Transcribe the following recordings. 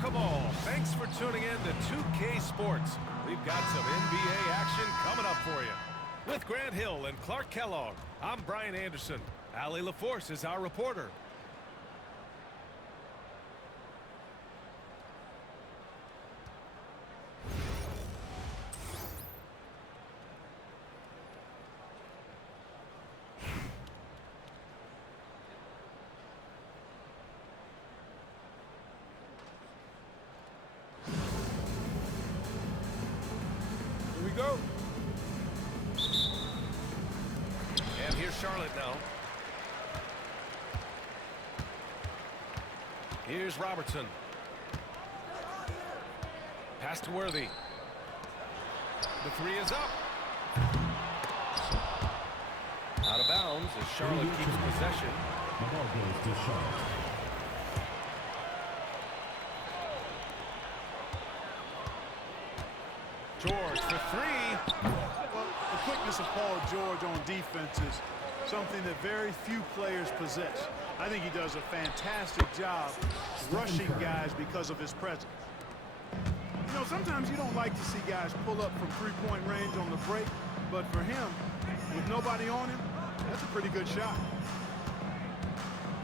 Welcome all. Thanks for tuning in to 2K Sports. We've got some NBA action coming up for you. With Grant Hill and Clark Kellogg, I'm Brian Anderson. Allie LaForce is our reporter. Go. And here's Charlotte now. Here's Robertson. Pass to Worthy. The three is up. Out of bounds as Charlotte keeps possession. The ball goes to Charlotte. George for three. Well, the quickness of Paul George on defense is something that very few players possess. I think he does a fantastic job rushing guys because of his presence. You know, sometimes you don't like to see guys pull up from three-point range on the break, but for him, with nobody on him, that's a pretty good shot.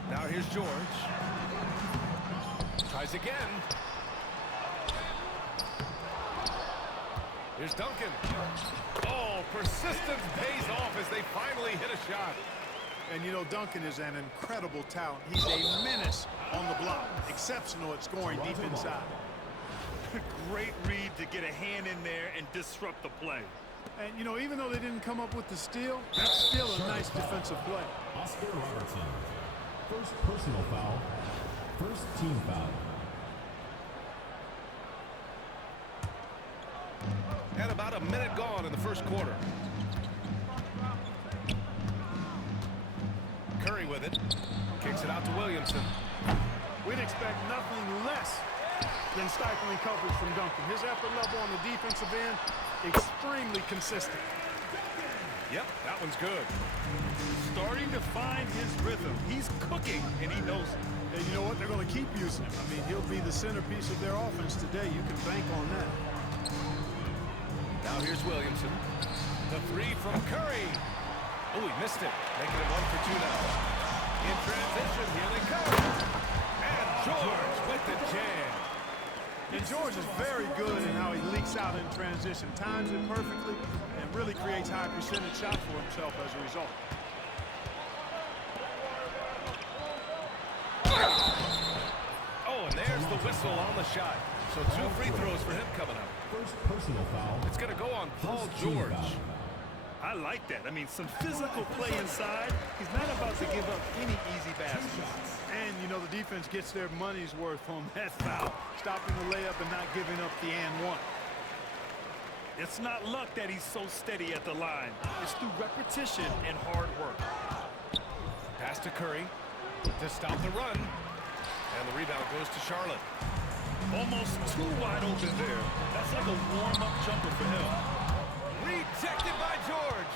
Now here's George. Tries again. Here's Duncan. Oh, persistence pays off as they finally hit a shot. And, you know, Duncan is an incredible talent. He's a menace on the block. Exceptional at scoring deep inside. Great read to get a hand in there and disrupt the play. And, you know, even though they didn't come up with the steal, that's still a nice defensive play. Oscar Robertson. First personal foul. First team foul. And about a minute gone in the first quarter. Curry with it. Kicks it out to Williamson. We'd expect nothing less than stifling coverage from Duncan. His effort level on the defensive end, extremely consistent. Yep, that one's good. Starting to find his rhythm. He's cooking, and he knows it. And you know what? They're going to keep using him. I mean, he'll be the centerpiece of their offense today. You can bank on that. Now here's Williamson. The three from Curry. Oh, he missed it. Making it 1 for 2 now. In transition, here they come. And George with the jam. And George is very good in how he leaks out in transition. Times it perfectly and really creates high percentage shots for himself as a result. Oh, and there's the whistle on the shot. So 2 free throws for him coming up. First personal foul. It's going to go on Paul First team George. foul. I like that. I mean, some physical play inside. He's not about to give up any easy baskets. And, you know, the defense gets their money's worth on that foul, stopping the layup and not giving up the and one. It's not luck that he's so steady at the line. It's through repetition and hard work. Pass to Curry to stop the run. And the rebound goes to Charlotte. Almost too wide open there. That's like a warm-up jumper for him. Rejected by George.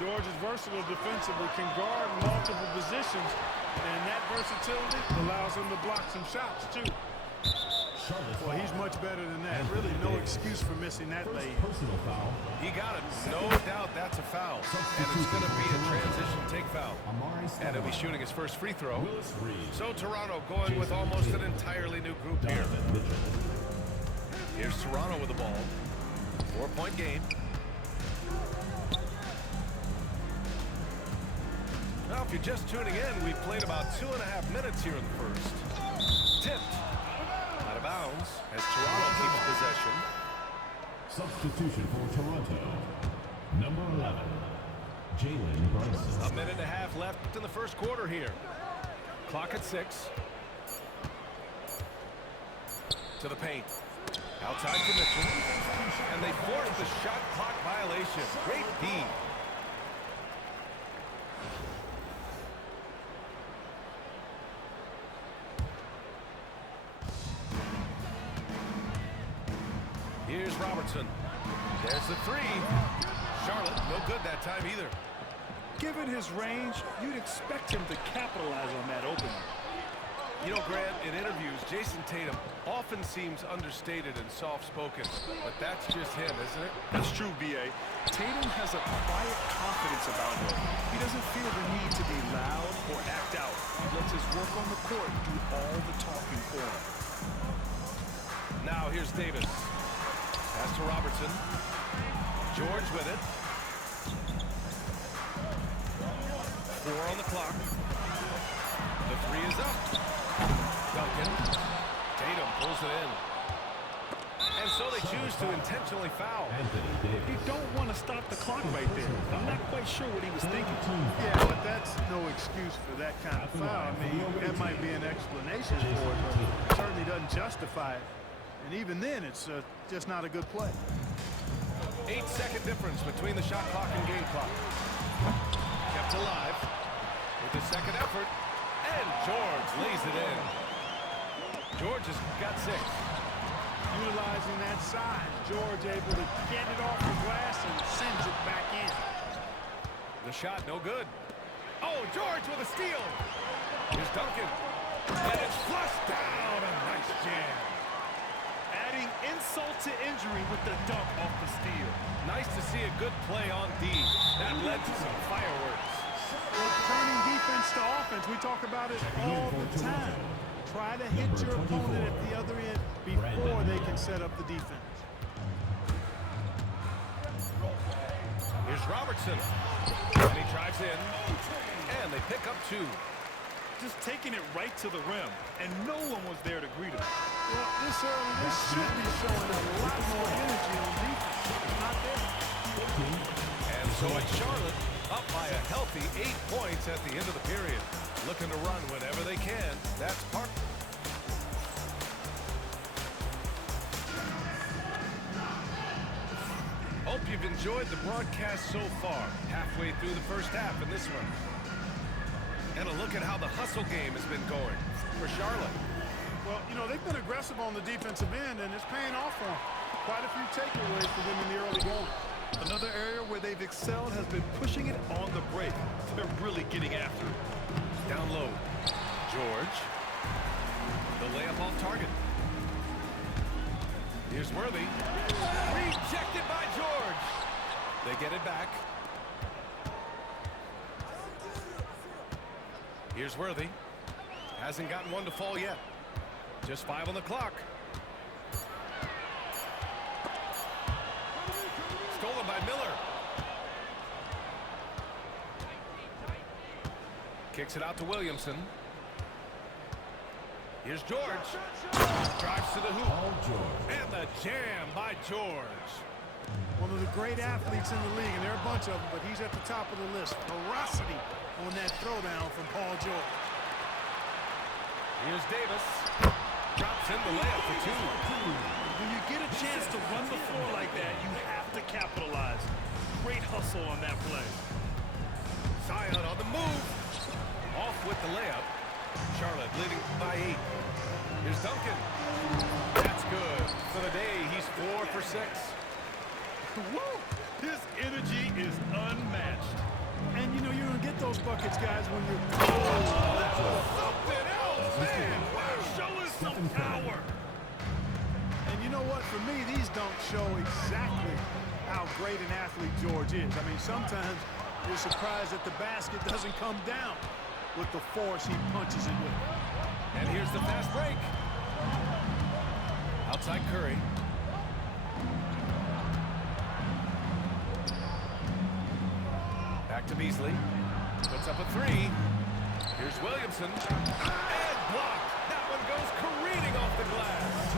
George is versatile defensively, can guard multiple positions, and that versatility allows him to block some shots, too. Well, he's much better than that. Really no excuse for missing that lay. Personal foul. He got it. No doubt that's a foul. And it's going to be a transition take foul. And he'll be shooting his first free throw. So Toronto going with almost an entirely new group here. Here's Toronto with the ball. 4-point game. Now, if you're just tuning in, we've played about 2.5 minutes here in the first. Tipped. Out of bounds as Toronto keeps possession. Substitution for Toronto. Number 11, Jalen Brunson. A minute and a half left in the first quarter here. Clock at 6. To the paint. Outside to Mitchell. And they force the shot clock violation. Great D. Here's Robertson. There's the three. Charlotte, no good that time either. Given his range, you'd expect him to capitalize on that opening. You know, Grant, in interviews, Jason Tatum often seems understated and soft-spoken, but that's just him, isn't it? That's true, B.A. Tatum has a quiet confidence about him. He doesn't feel the need to be loud or act out. He lets his work on the court do all the talking for him. Now here's Davis. Pass to Robertson. George with it. 4 on the clock. The 3 is up. Duncan. Tatum pulls it in. And so they choose to intentionally foul. You don't want to stop the clock right there. I'm not quite sure what he was thinking. Yeah, but that's no excuse for that kind of foul. I mean, that might be an explanation for it, but it certainly doesn't justify it. And even then, it's just not a good play. 8-second difference between the shot clock and game clock. Kept alive with the second effort. And George lays it in. George has got 6. Utilizing that size, George able to get it off the glass and sends it back in. The shot no good. Oh, George with a steal. Here's Duncan. And it's flushed down. A nice jam. Adding insult to injury with the dunk off the steal. Nice to see a good play on D. That led to some fireworks. Turning defense to offense, we talk about it all the time. Try to hit your opponent at the other end before they can set up the defense. Here's Robertson. And he drives in. And they pick up 2. Just taking it right to the rim, and no one was there to greet him. Well, this early, this should be showing a lot more energy on defense. It's not there. And so it's Charlotte up by a healthy 8 points at the end of the period. Looking to run whenever they can. That's part. Hope you've enjoyed the broadcast so far. Halfway through the first half in this one. And a look at how the hustle game has been going for Charlotte. Well, you know, they've been aggressive on the defensive end, and it's paying off for them. Quite a few takeaways for them in the early going. Another area where they've excelled has been pushing it on the break. They're really getting after it. Down low. George. The layup off target. Here's Worthy. Rejected by George. They get it back. Here's Worthy. Hasn't gotten one to fall yet. Just 5 on the clock. Stolen by Miller. Kicks it out to Williamson. Here's George. Drives to the hoop. And the jam by George. One of the great athletes in the league, and there are a bunch of them, but he's at the top of the list. Ferocity on that throwdown from Paul George. Here's Davis. Drops in the layup for 2. When you get a chance to run the floor like that, you have to capitalize. Great hustle on that play. Zion on the move. Off with the layup. Charlotte leading by 8. Here's Duncan. That's good. For the day, he's 4 for 6. Woo! His energy is unmatched. And, you know, you're going to get those buckets, guys, when you're... Something else, man. Show us some power. And you know what? For me, these dunks show exactly how great an athlete George is. I mean, sometimes you're surprised that the basket doesn't come down with the force he punches it with. And here's the fast break. Outside Curry. Back to Beasley. Puts up a 3. Here's Williamson. And blocked. That one goes careening off the glass.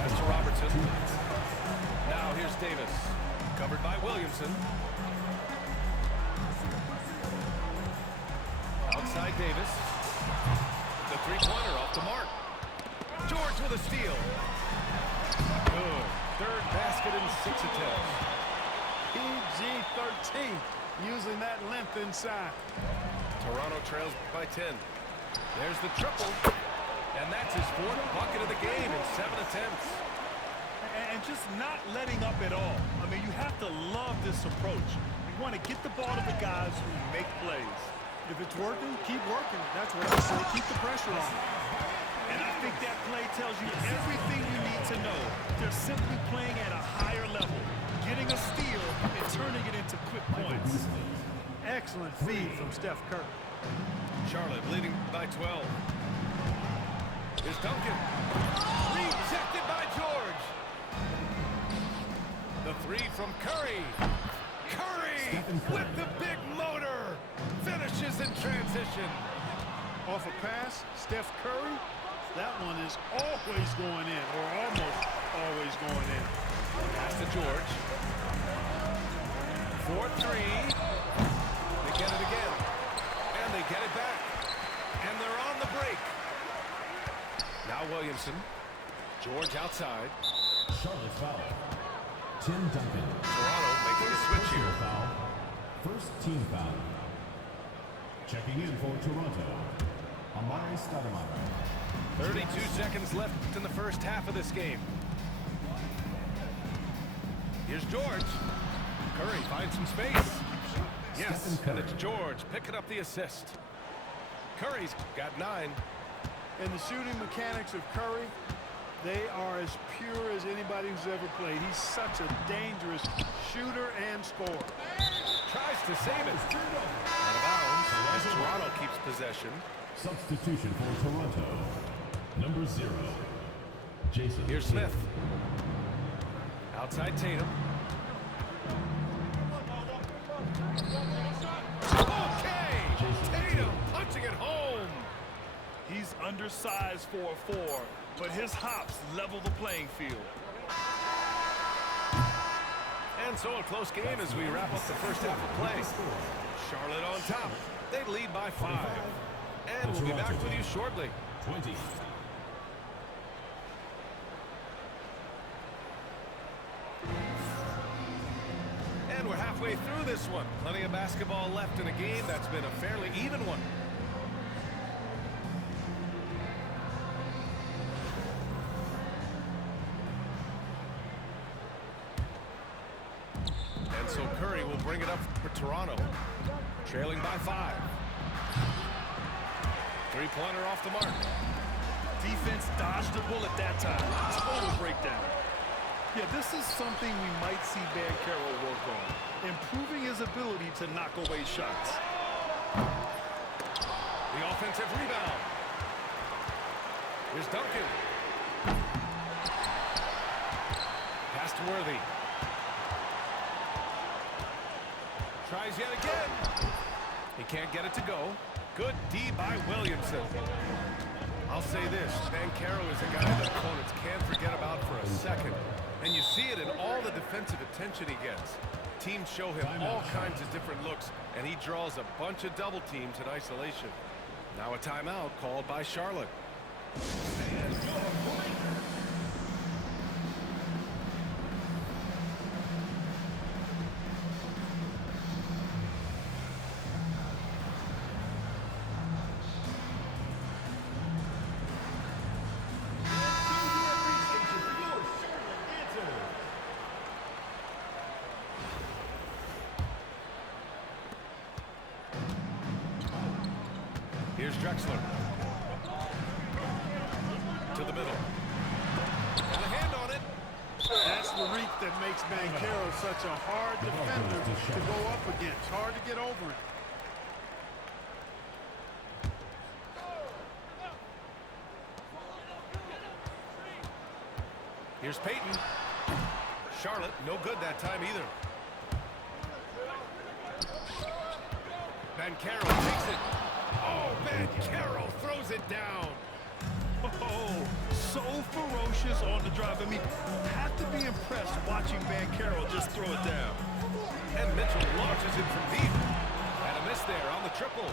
Pass to Robertson. Now here's Davis. Covered by Williamson. Outside Davis. The 3-pointer off the mark. George with a steal. Good. 3rd basket in 6 attempts. PG-13, using that length inside. Toronto trails by 10. There's the triple. And that's his 4th bucket of the game in 7 attempts. And just not letting up at all. I mean, you have to love this approach. You want to get the ball to the guys who make plays. If it's working, keep working it. That's what I say. Keep the pressure on. And I think that play tells you everything you need to know. They're simply playing at a higher level, getting a steal and turning it into quick points. Excellent feed from Steph Curry. Charlotte leading by 12. Here's Duncan. Rejected by George. The three from Curry. Curry with the big motor. Finishes in transition. Off a pass, Steph Curry. That one is always going in, or almost always going in. Pass to George. 4-3. They get it again. And they get it back. And they're on the break. Now Williamson. George outside. Charlotte foul. Tim Duncan. Toronto making a switch Personal here. foul. First team foul. Checking in for Toronto, Amari Stoudemire. 32 seconds left in the first half of this game. Here's George. Curry finds some space. Yes, and it's George picking up the assist. Curry's got 9. And the shooting mechanics of Curry, they are as pure as anybody who's ever played. He's such a dangerous shooter and scorer. Tries to save it. Out of bounds as Toronto keeps possession. Substitution for Toronto. Number 0, Jason. Here's Smith. Outside Tatum. Okay! Tatum punching it home. He's undersized for a 4, but his hops level the playing field. And so a close game as we wrap up the first half of play. Charlotte on top. They lead by 5. And we'll be back with you shortly. 20. And we're halfway through this one. Plenty of basketball left in a game that's been a fairly even one. And so Curry will bring it up for Toronto. Trailing by 5. Three-pointer off the mark. Defense dodged the bullet that time. Total breakdown. Yeah, this is something we might see Banchero work on. Improving his ability to knock away shots. The offensive rebound. Here's Duncan. Pass to Worthy. Tries yet again. He can't get it to go. Good D by Williamson. I'll say this, Banchero is a guy that opponents can't forget about for a second. And you see it in all the defensive attention he gets. Teams show him all kinds of different looks, and he draws a bunch of double teams in isolation. Now a timeout called by Charlotte. Here's Drexler. To the middle. And a hand on it. That's the reach that makes Banchero such a hard defender to go up against. Hard to get over it. Here's Payton. Charlotte, no good that time either. Banchero takes it. Oh, Banchero throws it down. Oh, so ferocious on the drive. I mean, have to be impressed watching Banchero just throw it down. And Mitchell launches it from deep. And a miss there on the triple.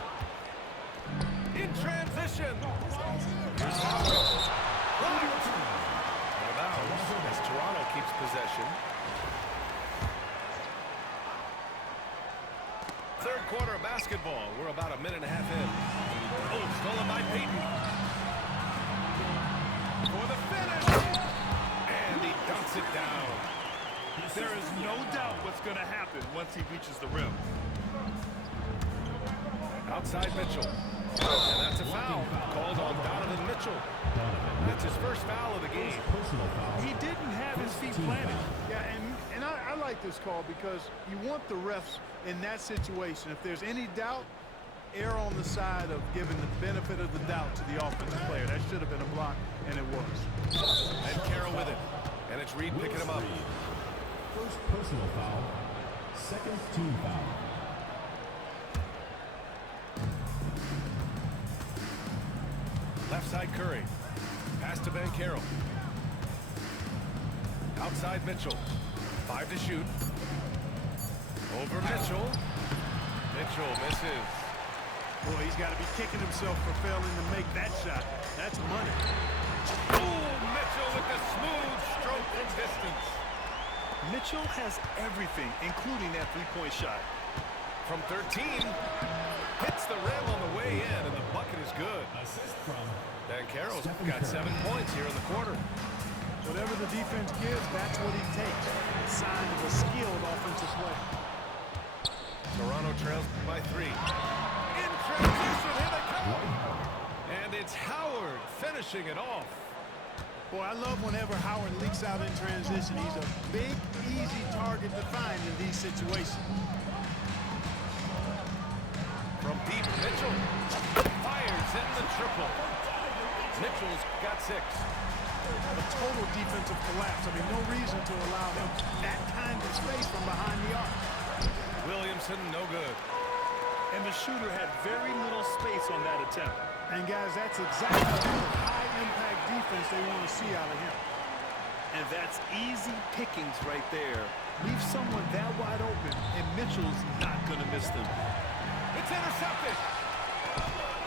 In transition. Here's Howard. Blocked. Out of bounds as Toronto keeps possession. Third quarter of basketball. We're about a minute and a half in. Oh, stolen by Payton. For the finish. And he dunks it down. There is no doubt what's going to happen once he reaches the rim. Outside Mitchell. And that's a foul called on Donovan Mitchell. That's his first foul of the game. Personal foul. He didn't have his feet planted. Yeah, and I like this call because you want the refs in that situation. If there's any doubt, err on the side of giving the benefit of the doubt to the offensive player. That should have been a block, and it was. And Carroll with it. And it's Reed picking him up. First personal foul. Second team foul. Left side Curry. Pass to Banchero. Outside Mitchell. 5 to shoot. Over Mitchell. Mitchell misses. Boy, he's got to be kicking himself for failing to make that shot. That's money. Oh, Mitchell with the smooth stroke from distance. Mitchell has everything, including that three-point shot. From 13. Hits the rim on the way in, and the bucket is good. Assist from Banchero's got 7 points here in the quarter. Whatever the defense gives, that's what he takes. A sign of a skilled offensive play. Toronto trails by 3. In transition, here they come. And it's Howard finishing it off. Boy, I love whenever Howard leaks out in transition. He's a big, easy target to find in these situations. From deep, Mitchell fires in the triple. Mitchell's got 6. A total defensive collapse. I mean, no reason to allow him that kind of space from behind the arc. Williamson, no good. And the shooter had very little space on that attempt. And, guys, that's exactly the kind of high-impact defense they want to see out of him. And that's easy pickings right there. Leave someone that wide open, and Mitchell's not going to miss them. It's intercepted.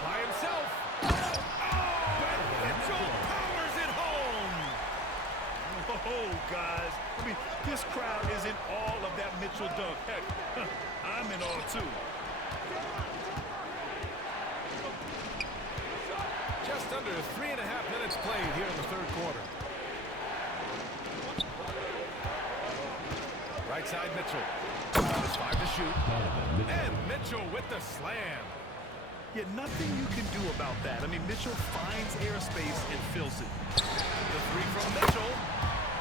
By himself. Oh, and Mitchell powers it home. Oh, guys. I mean, this crowd is in all of that Mitchell dunk. Heck, I'm in all, too. Just under 3.5 minutes played here in the third quarter. Right side Mitchell. There's 5 to shoot. And Mitchell with the slam. Yeah, nothing you can do about that. I mean, Mitchell finds airspace and fills it. The 3 from Mitchell.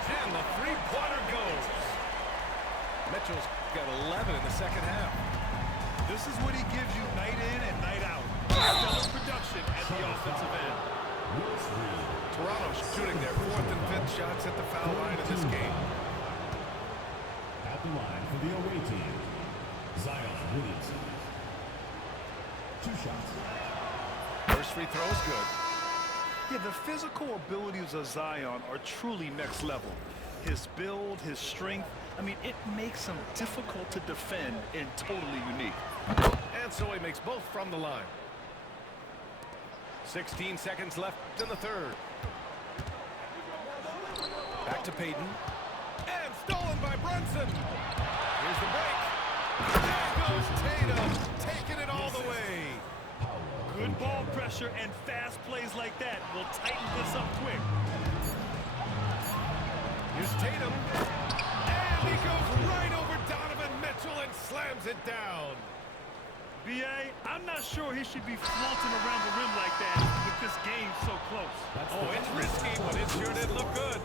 And the three-pointer goes. Mitchell's got 11 in the second half. This is what he gives you night in and night out. Stellar production at the offensive end. Toronto's shooting their 4th and 5th shots at the foul line in this game. At the line for the away team, Zion Williamson. 2 shots. First free throw is good. Yeah, the physical abilities of Zion are truly next level. His build, his strength, I mean, it makes him difficult to defend and totally unique. And so he makes both from the line. 16 seconds left in the third. Back to Payton. And stolen by Brunson. Here's the break. There goes Tatum, taking it all the way. Good ball pressure and fast plays like that will tighten this up quick. Here's Tatum. And he goes right over Donovan Mitchell and slams it down. B.A., I'm not sure he should be flaunting around the rim like that with this game so close. Oh, it's risky, but it sure did look good.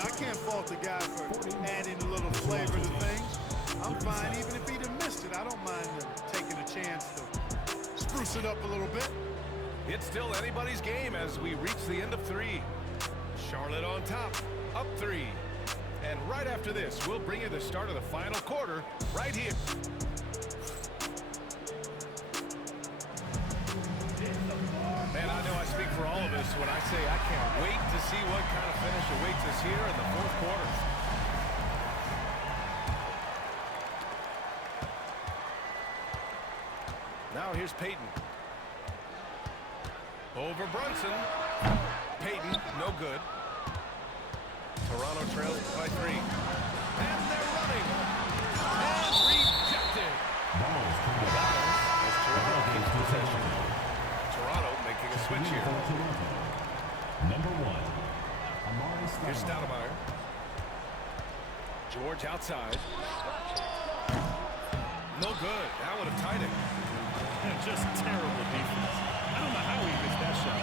I can't fault the guy for adding a little flavor to things. I'm fine even if he'd have missed it. I don't mind taking a chance to spruce it up a little bit. It's still anybody's game as we reach the end of 3. Charlotte on top, up 3. And right after this, we'll bring you the start of the final quarter right here. Man, I know I speak for all of us when I say I can't wait to see what kind of finish awaits us here in the fourth quarter. Now here's Payton. Over Brunson. Payton, no good. Toronto trails by 3. And they're running. And rejected. As Toronto keeps possession. Toronto making a switch here. Number 1, Amari Here's Stoudemire. Stoudemire. George outside. No good. That would have tied it. Just terrible defense. I don't know how he missed that shot.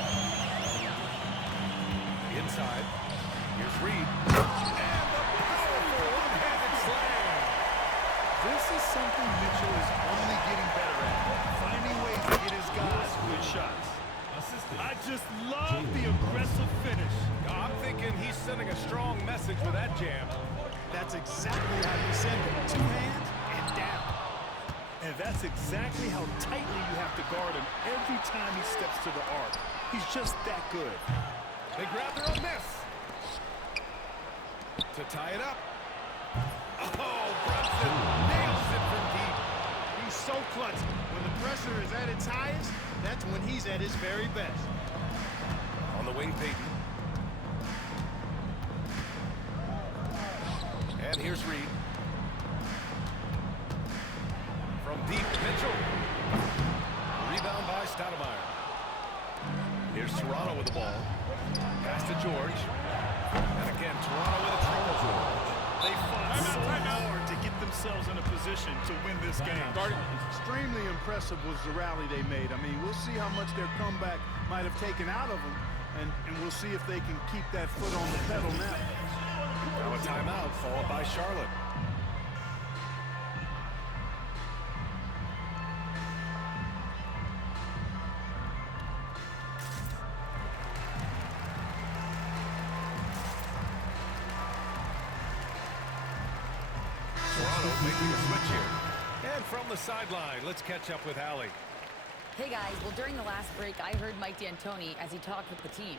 Inside. Here's Reed. And the powerful one-handed slam. This is something Mitchell is only getting better at. Finding ways to get his guys good shots. I just love the aggressive finish. I'm thinking he's sending a strong message with that jam. That's exactly how you send it. Two hands and down. And that's exactly how tightly you have to guard him every time he steps to the arc. He's just that good. They grab their own miss. To tie it up. Oh, Brunson nails it from deep. He's so clutch. When the pressure is at its highest, that's when he's at his very best. On the wing, Peyton. And here's Reed. From deep, Mitchell. Rebound by Stoudemire. Here's Toronto with the ball. Pass to George. And again, Toronto with a triple. They fought so hard to get themselves in a position to win this game. Extremely impressive was the rally they made. I mean, we'll see how much their comeback might have taken out of them, and we'll see if they can keep that foot on the pedal now. Now a timeout followed by Charlotte. Toronto making a switch here. And from the sideline, let's catch up with Allie. Hey guys, well during the last break, I heard Mike D'Antoni as he talked with the team.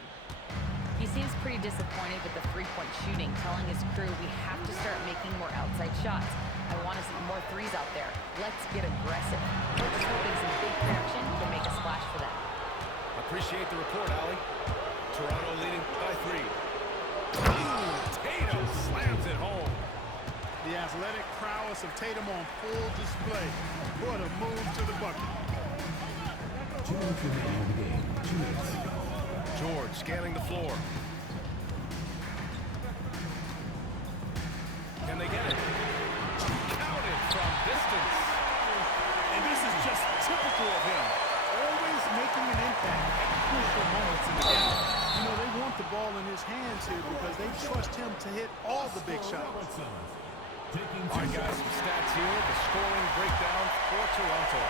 He seems pretty disappointed with the three-point shooting, telling his crew we have to start making more outside shots. I want to see more threes out there. Let's get aggressive. We're just hoping some big production can make a splash for them. Appreciate the report, Allie. Toronto leading by 3. Ooh, Tatum slams it home. The athletic prowess of Tatum on full display. What a move to the bucket. 2 minutes remaining in the game. 2 minutes. George scanning the floor. Can they get it? Counted from distance. And this is just typical of him. Always making an impact at crucial moments in the game. You know, they want the ball in his hands here because they trust him to hit all the big shots. All right, guys, some stats here. The scoring breakdown for Toronto.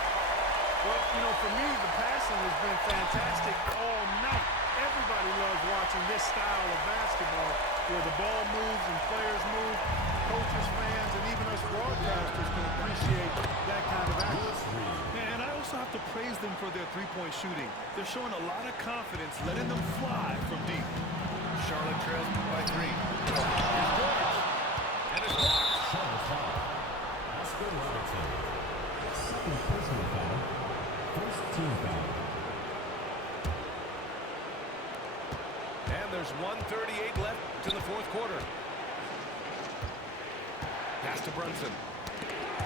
Well, you know, for me, the passing has been fantastic all night. Everybody loves watching this style of basketball where the ball moves and players move. Coaches, fans, and even us broadcasters can appreciate that kind of action. And I also have to praise them for their three-point shooting. They're showing a lot of confidence, letting them fly from deep. Charlotte trails by 3. Here's George. And it's blocked. Oscar Robertson. Second personal foul. First team foul. And there's 1:38 left to the fourth quarter. Pass to Brunson.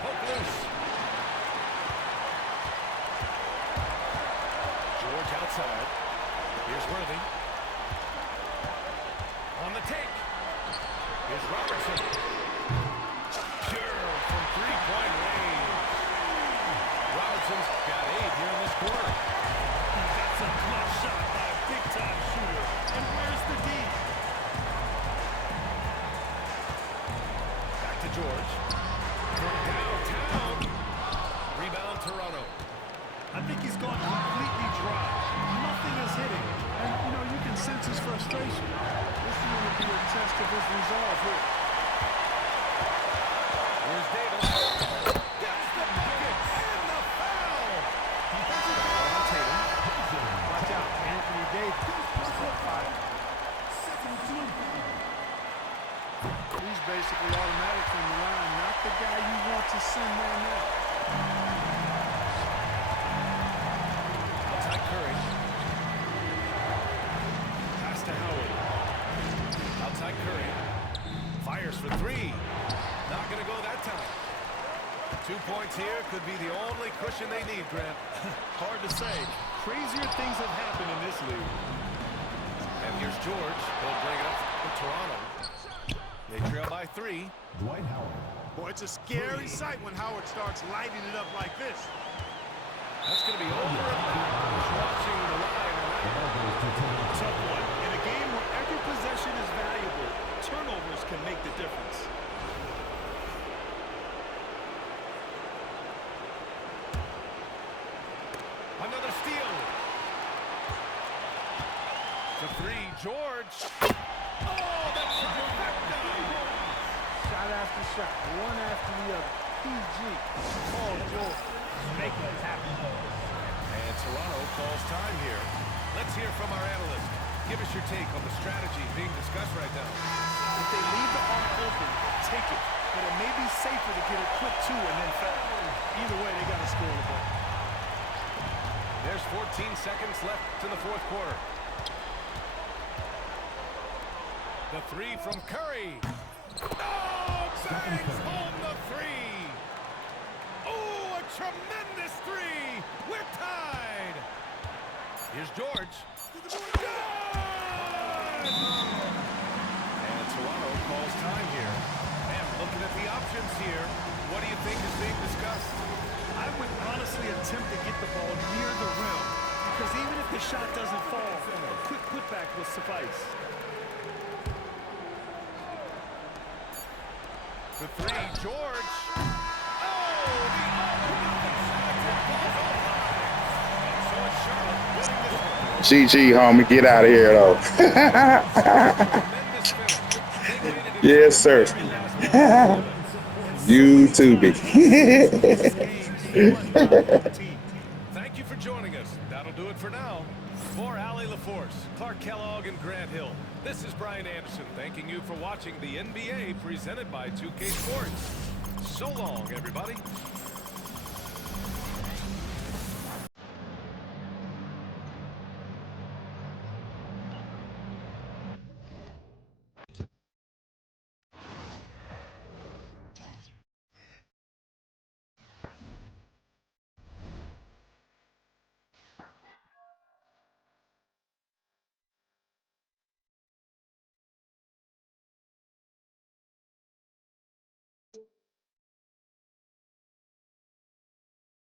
Poke loose. George outside. Here's Worthy. On the take. Here's Robertson. Pure from three-point range. Robertson's got 8 here in this quarter. That's a clutch shot by a big-time shooter. And where's the D? Back to George. From downtown. Rebound Toronto. I think he's gone completely dry. Nothing is hitting. And, you know, you can sense his frustration. This is going to be a test of his resolve here. Here's Davis. Gets the bucket and the foul. On Tatum. Watch out, Anthony Davis. He's basically automatic from the line, not the guy you want to send there now. Outside Curry. Pass to Howard. Outside Curry. Fires for 3. Not going to go that time. 2 points here could be the only cushion they need, Grant. Hard to say. Crazier things have happened in this league. And here's George. He'll bring it up to Toronto. They trail by 3. Dwight Howard. Boy, it's a scary sight when Howard starts lighting it up like this. That's going to be over and back. Watching the line on that. Ball goes to Tatum. Tough one. In a game where every possession is valuable, turnovers can make the difference. Another steal. The three, George. Oh, the trifecta. Shot after shot, one after the other. PG. Paul George. Making it happen. And Toronto calls time here. Let's hear from our analyst. Give us your take on the strategy being discussed right now. If they leave the arc open, take it. But it may be safer to get a quick two and then foul. Either way, they got to score the ball. There's 14 seconds left to the fourth quarter. The three from Curry. Oh, bangs home the three. Oh, a tremendous three. We're tied. Here's George. Good! And Toronto calls time here. And looking at the options here, what do you think is being discussed? I would honestly attempt to get the ball near the rim, because even if the shot doesn't fall, a quick putback will suffice. The three, George. Oh, the all-or-nothing shot falls offline. And so it's Charlotte winning this one. GG, homie. Get out of here, though. Tremendous finish. They made it in Yes, sir. every last moment. You too, big. Thank you for joining us. That'll do it for now. For Allie LaForce, Clark Kellogg, and Grant Hill, this is Brian Anderson thanking you for watching the NBA presented by 2K Sports. So long, everybody.